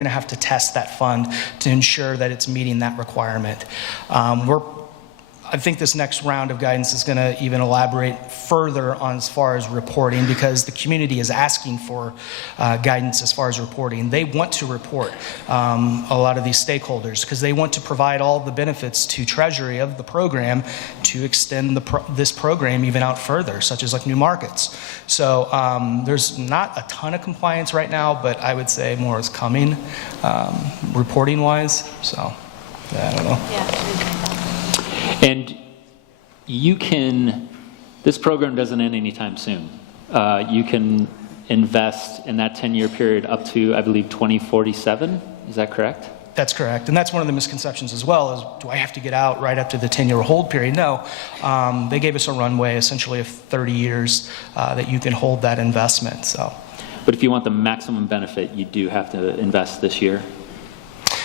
going to have to test that fund to ensure that it's meeting that requirement. I think this next round of guidance is going to even elaborate further on as far as reporting, because the community is asking for guidance as far as reporting. They want to report, a lot of these stakeholders, because they want to provide all the benefits to Treasury of the program to extend this program even out further, such as like new markets. So there's not a ton of compliance right now, but I would say more is coming reporting wise. So yeah, I don't know. Yeah. And you can, this program doesn't end anytime soon. You can invest in that 10-year period up to, I believe, 2047. Is that correct? That's correct. And that's one of the misconceptions as well, is do I have to get out right after the 10-year hold period? No. They gave us a runway essentially of 30 years that you can hold that investment. So. But if you want the maximum benefit, you do have to invest this year?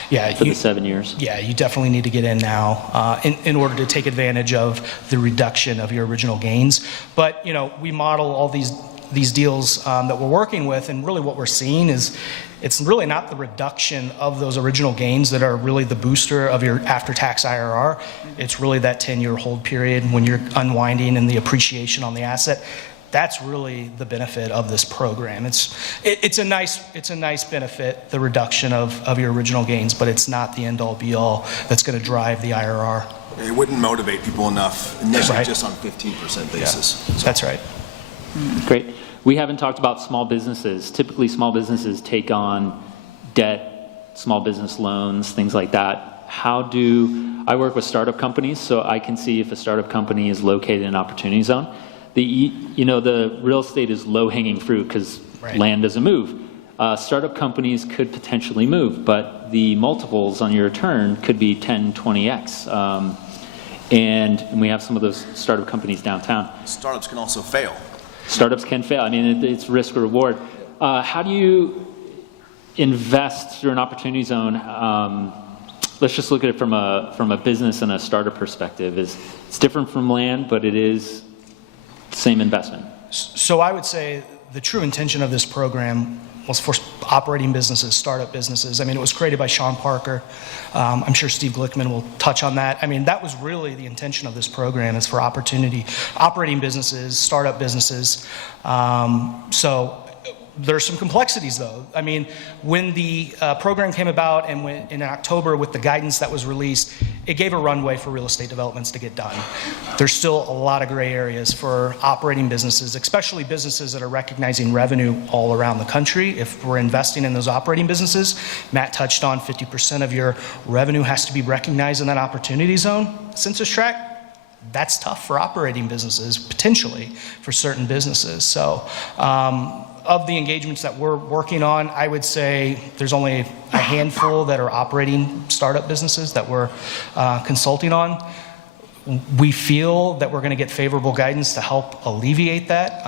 Yeah, for the 7 years. Yeah, you definitely need to get in now in order to take advantage of the reduction of your original gains. But you know, we model all these deals that we're working with, and really what we're seeing is it's really not the reduction of those original gains that are really the booster of your after-tax IRR. It's really that 10-year hold period when you're unwinding and the appreciation on the asset. That's really the benefit of this program. It's a nice benefit, the reduction of your original gains, but it's not the end-all be-all that's going to drive the IRR. It wouldn't motivate people enough initially, right. Just on 15% basis. Yeah. So. That's right. Great. We haven't talked about small businesses. Typically, small businesses take on debt, small business loans, things like that. I work with startup companies, so I can see if a startup company is located in an opportunity zone. The real estate is low-hanging fruit because right. Land doesn't move. Startup companies could potentially move, but the multiples on your return could be 10, 20x. And we have some of those startup companies downtown. Startups can also fail. Startups can fail. I mean, it's risk or reward. How do you invest through an opportunity zone? Let's just look at it from a business and a startup perspective. It's different from land, but it is same investment. So I would say the true intention of this program was for operating businesses, startup businesses. I mean, it was created by Sean Parker. I'm sure Steve Glickman will touch on that. I mean, that was really the intention of this program, is for operating businesses, startup businesses. So there's some complexities though. I mean, when the program came about and when in October with the guidance that was released, it gave a runway for real estate developments to get done. There's still a lot of gray areas for operating businesses, especially businesses that are recognizing revenue all around the country. If we're investing in those operating businesses, Matt touched on 50% of your revenue has to be recognized in that opportunity zone census tract. That's tough for operating businesses, potentially for certain businesses. So of the engagements that we're working on, I would say there's only a handful that are operating startup businesses that we're consulting on. We feel that we're going to get favorable guidance to help alleviate that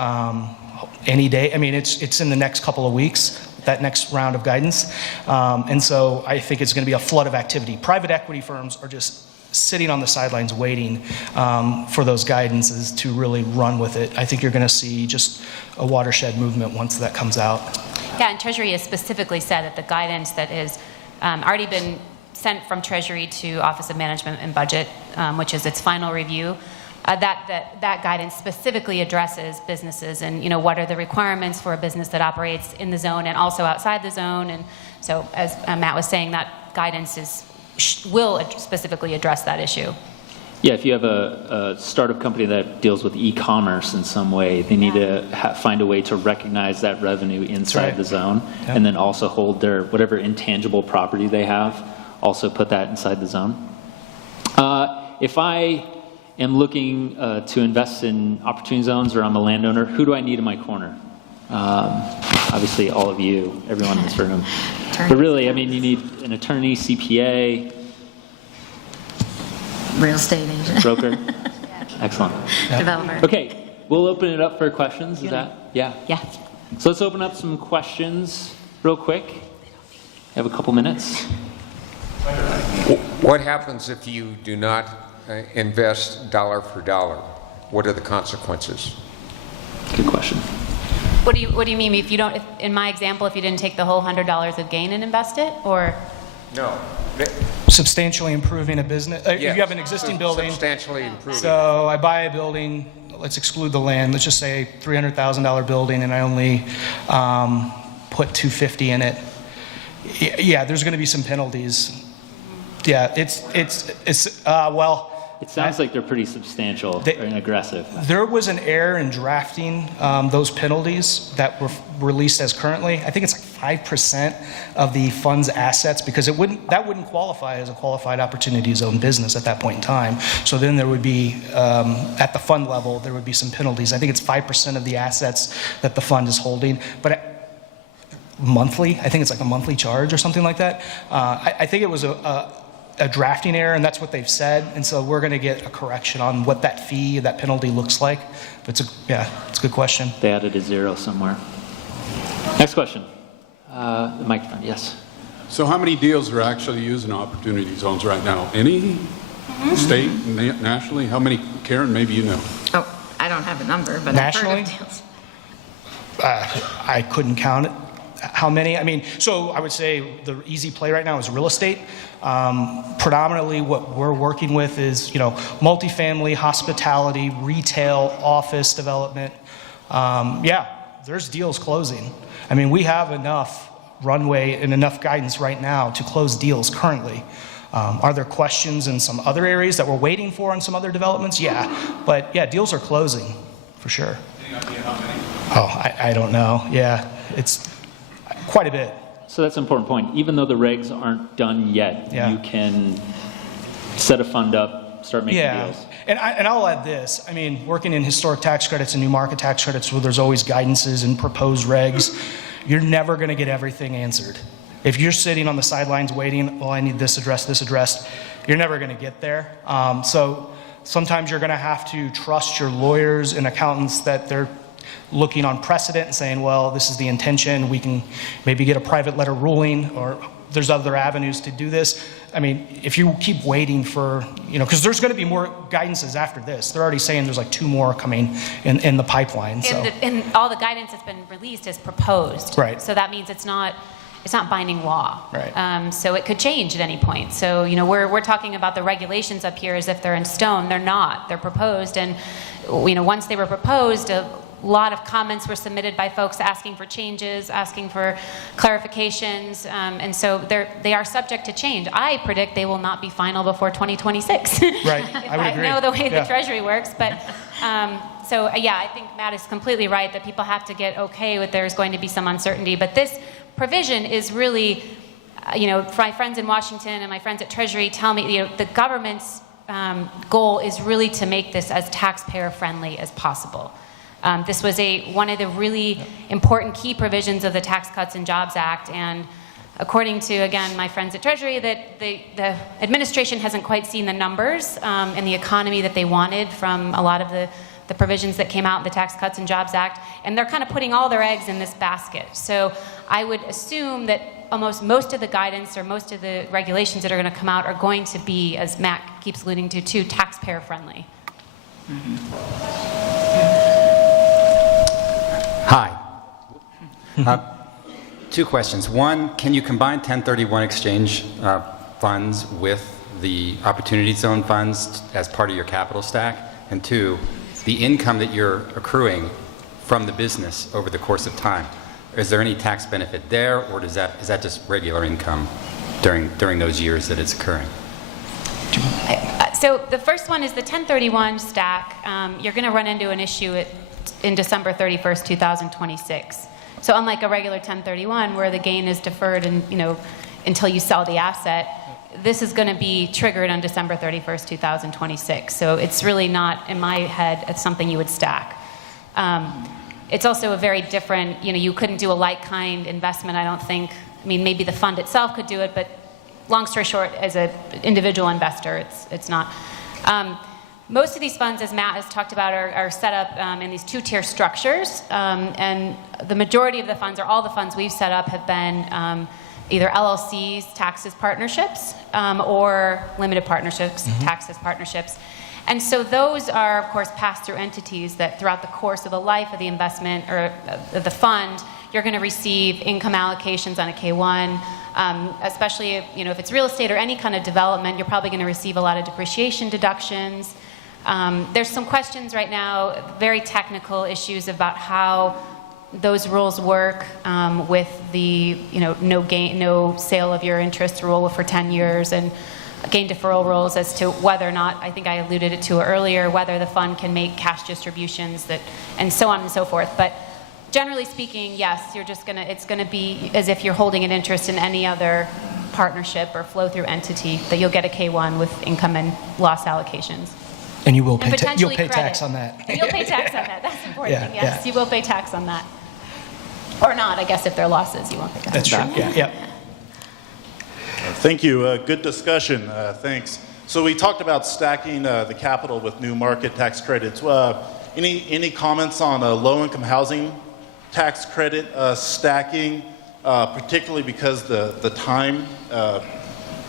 any day. I mean, it's in the next couple of weeks, that next round of guidance. And so I think it's going to be a flood of activity. Private equity firms are just sitting on the sidelines waiting for those guidances to really run with it. I think you're going to see just a watershed movement once that comes out. Yeah, and Treasury has specifically said that the guidance that has already been sent from Treasury to Office of Management and Budget, which is its final review, that guidance specifically addresses businesses and, you know, what are the requirements for a business that operates in the zone and also outside the zone. And so, as Matt was saying, that guidance will specifically address that issue. Yeah, if you have a startup company that deals with e-commerce in some way, they need to find a way to recognize that revenue inside the zone, and then also hold their whatever intangible property they have, also put that inside the zone. If I am looking to invest in opportunity zones, or I'm a landowner, who do I need in my corner? Obviously all of you, everyone in this room. But really, I mean, you need an attorney, CPA, real estate agent, broker. Excellent. Developer. Okay, we'll open it up for questions. Is that? Yeah. Yeah. So let's open up some questions real quick. You have a couple minutes. What happens if you do not invest dollar for dollar? What are the consequences? Good question. What do you mean? If you don't, in my example, if you didn't take the whole $100 of gain and invest it, or? No. Substantially improving a business. If you have an existing building. Substantially improving. So I buy a building, let's exclude the land, let's just say $300,000 building, and I only put $250 in it. Yeah, there's going to be some penalties. Yeah, well. It sounds like they're pretty substantial and aggressive. There was an error in drafting those penalties that were released as currently. I think it's like 5% of the fund's assets, because that wouldn't qualify as a qualified opportunity zone business at that point in time. So then there would be, at the fund level, there would be some penalties. I think it's 5% of the assets that the fund is holding, but monthly, I think it's like a monthly charge or something like that. I think it was a drafting error, and that's what they've said, and so we're going to get a correction on what that fee, that penalty looks like. But it's a good question. They added a 0 somewhere. Next question. The microphone, yes. So how many deals are actually using opportunity zones right now? Any? State, nationally? How many, Karen, maybe you know? Oh, I don't have a number, but Nationally? I've heard of deals. I couldn't count it. How many? I mean, so I would say the easy play right now is real estate. Predominantly what we're working with is, multifamily, hospitality, retail, office development. Yeah, there's deals closing. I mean, we have enough runway and enough guidance right now to close deals currently. Are there questions in some other areas that we're waiting for on some other developments? Yeah, but yeah, deals are closing for sure. Oh, I don't know. Yeah, it's quite a bit. So that's an important point. Even though the regs aren't done yet, you can set a fund up, start making deals. And I'll add this. I mean, working in historic tax credits and new market tax credits where there's always guidances and proposed regs, you're never going to get everything answered. If you're sitting on the sidelines waiting, I need this addressed, you're never going to get there. So sometimes you're going to have to trust your lawyers and accountants that they're looking on precedent and saying, well, this is the intention, we can maybe get a private letter ruling, or there's other avenues to do this. I mean, if you keep waiting for, because there's going to be more guidances after this. They're already saying there's like 2 more coming in the pipeline. So. And all the guidance that's been released is proposed. Right. So that means it's not binding law. Right. So it could change at any point. So, we're talking about the regulations up here as if they're in stone. They're not. They're proposed. And, once they were proposed, a lot of comments were submitted by folks asking for changes, asking for clarifications. And so they are subject to change. I predict they will not be final before 2026. Right. I would agree. I know the way the Treasury works. But so, I think Matt is completely right that people have to get okay with there's going to be some uncertainty. But this provision is really, my friends in Washington and my friends at Treasury tell me, the government's goal is really to make this as taxpayer friendly as possible. This was one of the really important key provisions of the Tax Cuts and Jobs Act, and according to, again, my friends at Treasury, that the administration hasn't quite seen the numbers and the economy that they wanted from a lot of the provisions that came out in the Tax Cuts and Jobs Act, and they're kind of putting all their eggs in this basket. So I would assume that almost most of the guidance or most of the regulations that are going to come out are going to be, as Matt keeps alluding to, taxpayer friendly. Hi. 2 questions. One, can you combine 1031 exchange funds with the opportunity zone funds as part of your capital stack? And 2, the income that you're accruing from the business over the course of time, is there any tax benefit there, or is that just regular income during those years that it's occurring? So the first one is the 1031 stack. You're going to run into an issue in December 31st, 2026. So unlike a regular 1031 where the gain is deferred and until you sell the asset, this is going to be triggered on December 31st, 2026. So it's really not, in my head, it's something you would stack. It's also a very different, you couldn't do a like-kind investment, I don't think. I mean, maybe the fund itself could do it, but long story short, as an individual investor, it's not. Most of these funds, as Matt has talked about, are set up in these 2-tier structures. And the majority of the funds, or all the funds we've set up, have been either LLCs, taxes partnerships, or limited partnerships, taxes partnerships. And so those are, of course, pass-through entities that throughout the course of the life of the investment or of the fund, you're going to receive income allocations on a K-1, especially if it's real estate or any kind of development, you're probably going to receive a lot of depreciation deductions. There's some questions right now, very technical issues about how those rules work with the no sale of your interest rule for 10 years and gain deferral rules as to whether or not, I think I alluded to earlier, whether the fund can make cash distributions and so on and so forth. But generally speaking, yes, it's gonna be as if you're holding an interest in any other partnership or flow-through entity that you'll get a K-1 with income and loss allocations. And you will pay, And you'll potentially pay tax credit. on that. And you'll pay tax on that. That's important. Yeah, Yes, yeah. you will pay tax on that. Or not, I guess, if they're losses, you won't pay tax. That's true, yeah. Thank you. Good discussion. Thanks. So we talked about stacking the capital with new market tax credits. Any comments on low-income housing tax credit stacking, particularly because the time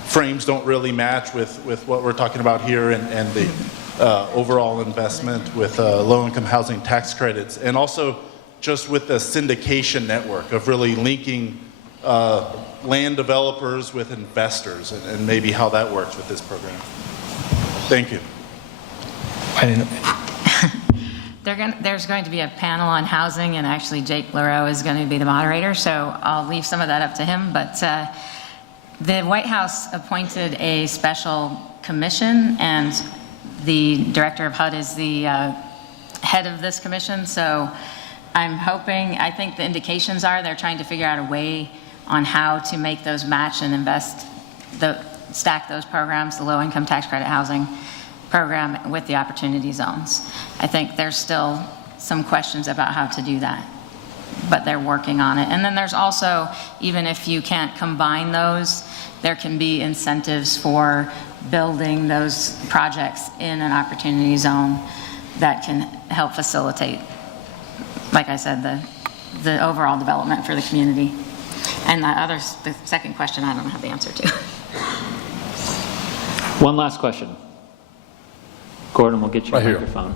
frames don't really match with what we're talking about here and the overall investment with low-income housing tax credits, and also just with the syndication network of really linking land developers with investors and maybe how that works with this program. Thank you. I didn't. There's going to be a panel on housing, and actually Jake Lareau is going to be the moderator, so I'll leave some of that up to him. But the White House appointed a special commission, and the director of HUD is the head of this commission. So I'm hoping, I think the indications are they're trying to figure out a way on how to make those match and stack those programs, the low-income tax credit housing program with the opportunity zones. I think there's still some questions about how to do that, but they're working on it. And then there's also, even if you can't combine those, there can be incentives for building those projects in an opportunity zone that can help facilitate, like I said, the overall development for the community. And the second question, I don't have the answer to. One last question. Gordon, we'll get you a Right here. microphone.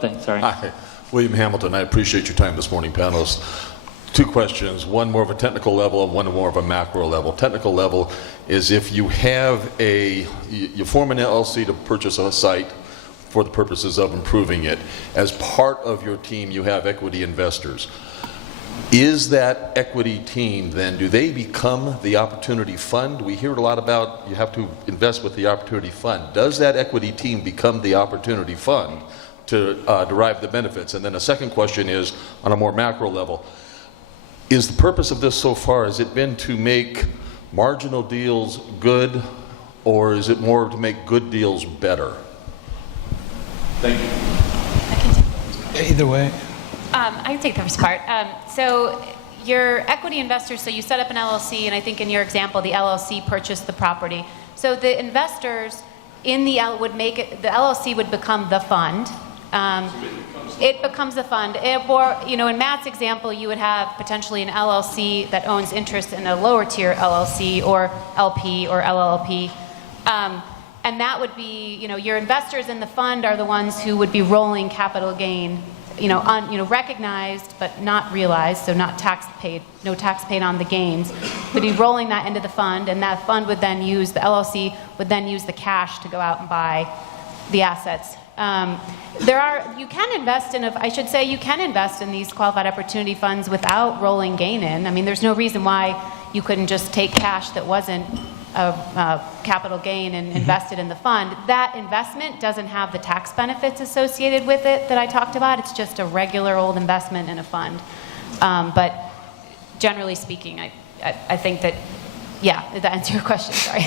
Thanks, sorry. Hi, William Hamilton. I appreciate your time this morning, panelists. Two questions, one more of a technical level and one more of a macro level. Technical level is if you have you form an LLC to purchase a site for the purposes of improving it. As part of your team, you have equity investors. Is that equity team then, do they become the opportunity fund? We hear a lot about you have to invest with the opportunity fund. Does that equity team become the opportunity fund to derive the benefits? And then a second question is, on a more macro level, is the purpose of this so far, has it been to make marginal deals good, or is it more to make good deals better? Thank you. Either way. I can take the first part. So your equity investors, so you set up an LLC, and I think in your example, the LLC purchased the property. So the investors in the the LLC would become the fund. It becomes the fund. Or, in Matt's example, you would have potentially an LLC that owns interest in a lower tier LLC or LP or LLP. And that would be, your investors in the fund are the ones who would be rolling capital gain, recognized but not realized, so not tax paid, no tax paid on the gains, would be rolling that into the fund, and that fund would then use, the LLC would then use the cash to go out and buy the assets. You can invest in these qualified opportunity funds without rolling gain in. I mean, there's no reason why you couldn't just take cash that wasn't a capital gain and invest it in the fund. That investment doesn't have the tax benefits associated with it that I talked about. It's just a regular old investment in a fund. But generally speaking, I think that, did that answer your question? Sorry.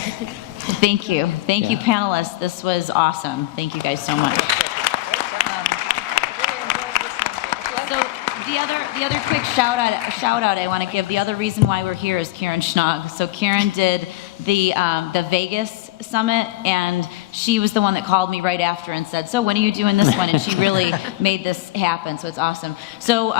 Thank you. Thank you, panelists. This was awesome. Thank you guys so much. So the the other quick shout out I want to give, the other reason why we're here is Karen Schnog. So Karen did the Vegas summit, and she was the one that called me right after and said, so when are you doing this one? And she really made this happen, so it's awesome. So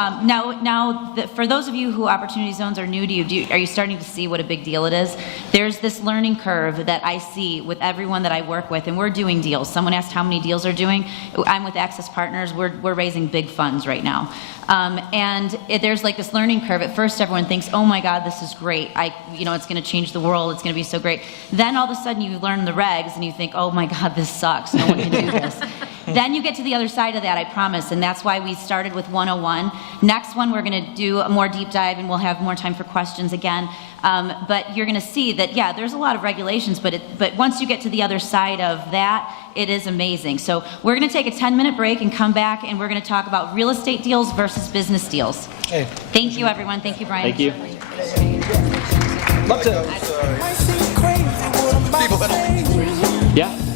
for those of you who opportunity zones are new to you, are you starting to see what a big deal it is? There's this learning curve that I see with everyone that I work with, and we're doing deals. Someone asked how many deals are doing. I'm with Access Partners. We're raising big funds right now. There's like this learning curve. At first, everyone thinks, oh my God, this is great. It's going to change the world. It's going to be so great. Then all of a sudden you learn the regs and you think, oh my God, this sucks. No one can do this. Then you get to the other side of that, I promise. And that's why we started with 101. Next one, we're going to do a more deep dive, and we'll have more time for questions again. But you're going to see that, yeah, there's a lot of regulations, but once you get to the other side of that, it is amazing. So we're going to take a 10-minute break and come back, and we're going to talk about real estate deals versus business deals. Hey. Thank you, everyone. Thank you, Bryan. Thank you. Love to. Yeah.